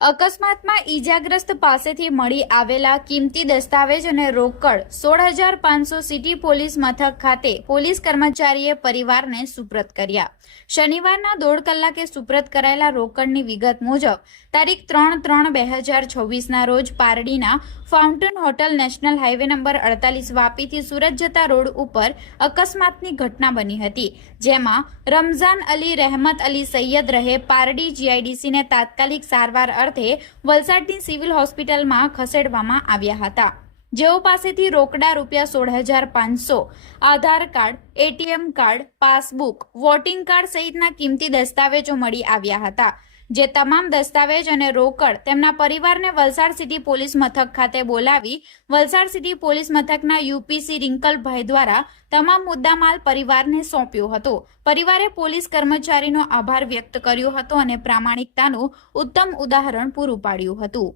અકસ્માતમાં ઈજાગ્રસ્ત પાસેથી મળી આવેલા કિંમતી દસ્તાવેજ અને રોકડ 16,500 સિટી પોલીસ મથક ખાતે પોલીસ કર્મચારીએ પરિવારને સુપ્રત કર્યા। શનિવારના 1.5 કલાકે સુપ્રત કરાયેલા રોકડની વિગત મુજબ તારીખ 3/3/2024ના રોજ પારડીના fountain hotel national highway number 48 વાપીથી સુરત જતા રોડ ઉપર અકસ્માતની ઘટના બની હતી, જેમાં રમઝાન અલી રહેમત અલી સૈયદ રહે પારડી જીઆઈડીસીને તાત્કાલિક સારવાર વલસાડની સિવિલ હોસ્પિટલમાં ખસેડવામાં આવ્યા હતા, જેઓ પાસેથી રોકડા રૂપિયા 16,500, Aadhaar card, ATM card, passbook, voting card સહિતના કિંમતી દસ્તાવેજો મળી આવ્યા હતા, જે તમામ દસ્તાવેજ અને રોકડ તેમના પરિવારને વલસાડ સિટી પોલીસ મથક ખાતે બોલાવી વલસાડ સિટી પોલીસ મથકના યુપીસી રિંકલભાઈ દ્વારા તમામ મુદ્દામાલ પરિવારને સોંપ્યો હતો। પરિવારે પોલીસ કર્મચારીનો આભાર વ્યક્ત કર્યો હતો અને પ્રામાણિકતાનું ઉત્તમ ઉદાહરણ પૂરું પાડ્યું હતું।